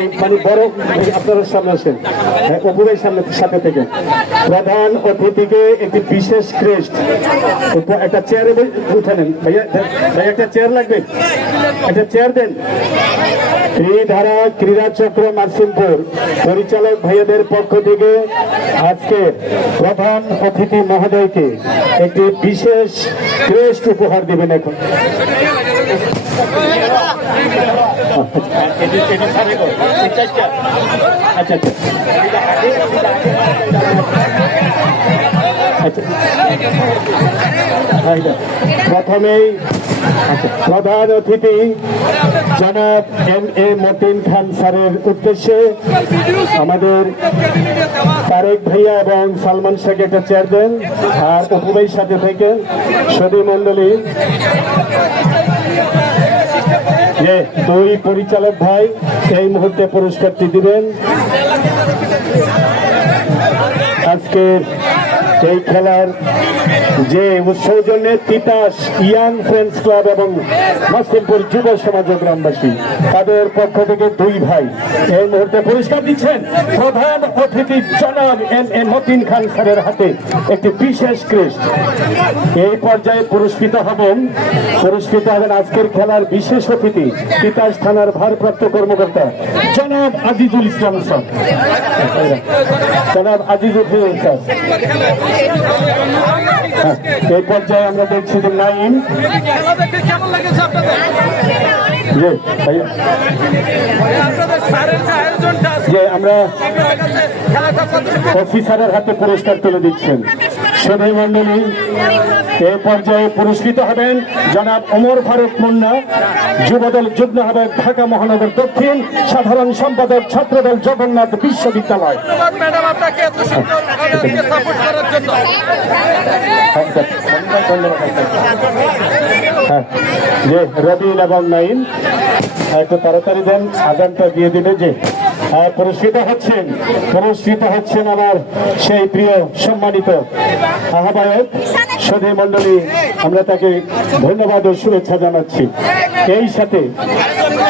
মানে বড় আপনারা সামনে আসেন। হ্যাঁ, অপুরের সামনে সাথে থেকে। প্রধান অতিথিকে একটি বিশেষ ক্রেস্ট। একটা চেয়ারে উঠে নেন। ভাইয়া ভাইয়া একটা চেয়ার লাগবে? একটা চেয়ার দেন। ত্রিধারা ক্রীড়া চক্র মাসিমপুর। পরিচালক ভাইয়াদের পক্ষ থেকে আজকে প্রধান অতিথি মহোদয়কে একটি বিশেষ ক্রেস্ট উপহার দিবেন এখন। প্রথমেই প্রধান অতিথি জনাব এম এ মতিন খান স্যারের উদ্দেশ্যে আমাদের তারেক ভাইয়া এবং সালমান শাহকে একটা চেয়ার দেন আর অপু সাথে থেকে সদী মন্ডলী দুই পরিচালক ভাই এই মুহূর্তে পুরস্কারটি দিবেন। আজকের এই খেলার যে সৌজন্যে তিতাস ইয়াং ফ্রেন্ডস ক্লাব এবং মাসিমপুর যুব সমাজ গ্রামবাসী, তাদের পক্ষ থেকে দুই ভাই এই মুহূর্তে পুরস্কার দিচ্ছেন। প্রধান অতিথি জনাব এম এ মতিন খান স্যারের হাতে একটি বিশেষ ক্রেস্ট। এই পর্যায়ে পুরস্কৃত হবেন পুরস্কৃত হবেন আজকের খেলার বিশেষ অতিথি, তিতাস থানার ভারপ্রাপ্ত কর্মকর্তা জনাব আজিজুল ইসলাম স্যার। জনাব আজিজুল ইসলাম স্যার। এই পর্যায়ে আমরা দেখছি যে নাইম। যে আমরা অফিসারের হাতে পুরস্কার তুলে দিচ্ছেন। সদয় মন্ডলী এই পর্যায়ে পুরস্কৃত হবেন জনাব ওমর ফারুক মুন্না যুবদল যুগ্ম হবে ঢাকা মহানগর দক্ষিণ সাধারণ সম্পাদক ছাত্রদল জগন্নাথ বিশ্ববিদ্যালয়। হ্যাঁ, যে রবিউল এবং নাইম একটু তাড়াতাড়ি দেন আদানটা দিয়ে দিলে যে পুরস্কৃত হচ্ছেন। পুরস্কৃত হচ্ছেন আমার সেই প্রিয় সম্মানিত আহ্বায়ক সদী মন্ডলী আমরা তাকে ধন্যবাদ ও শুভেচ্ছা জানাচ্ছি। এই সাথে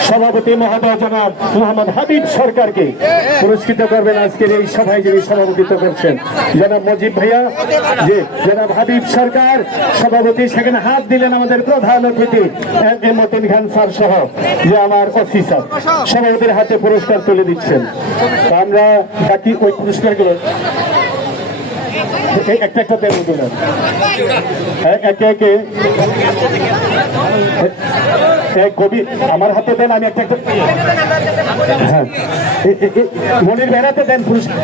সভাপতি মহোদয় জনাব মোহাম্মদ হাবিব সরকারকে পুরস্কৃত করবেন আজকের এই সভায় যিনি সভাপতিত্ব করছেন। জনাব মজিব ভাইয়া যে জনাব হাবিব সরকার, সভাপতি, সেখানে হাত দিলেন আমাদের প্রধান অতিথি মতিন খান স্যার সহ, যে আমার অফিসার। সভাপতির হাতে পুরস্কার তুলে দিচ্ছেন। আমরা বাকি ওই পুরস্কারগুলো একটা একটা একে কবি আমার হাতে দেন আমি একটা একটা হ্যাঁ মনির বেড়াতে দেন পুরস্কার।